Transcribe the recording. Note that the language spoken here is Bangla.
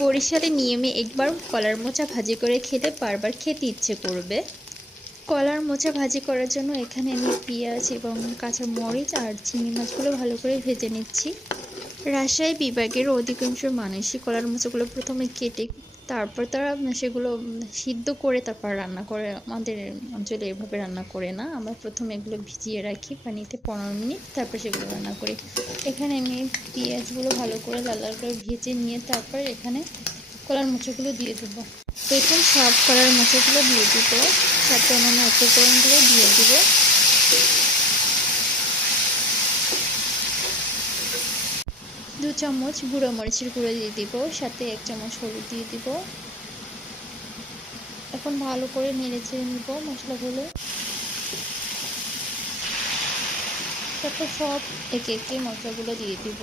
বরিশালে নিয়মে একবার কলার মোচা ভাজি করে খেলে বারবার খেতে ইচ্ছে করবে। কলার মোচা ভাজি করার জন্য এখানে আমি পেঁয়াজ এবং কাঁচা মরিচ আর চিংড়ি মাছগুলো ভালো করে ভেজে নিচ্ছি। রাজশাহী বিভাগের অধিকাংশ মানুষই কলার মোচাগুলো প্রথমে কেটে তারপর তারা সেগুলো সিদ্ধ করে তারপর রান্না করে। আমাদের অঞ্চলে এভাবে রান্না করে না, আমরা প্রথমে এগুলো ভিজিয়ে রাখি পানিতে 15 মিনিট, তারপর সেগুলো রান্না করি। এখানে আমি পেঁয়াজগুলো ভালো করে লাল লাল করে ভেজে নিয়ে তারপর এখানে কলার মোচাগুলো দিয়ে দেবো। দেখুন সব কলার মোচাগুলো দিয়ে দিব, সাথে অন্যান্য উপকরণগুলো দিয়ে দিব। 2 চামচ গুঁড়ো মরিচের গুঁড়ো দিয়ে দিব, সাথে 1 চামচ হলুদ দিয়ে দিব। এখন ভালো করে নেড়ে চেড়ে নিব মশলাগুলো। তারপর সব একে একে মশলাগুলো দিয়ে দিব।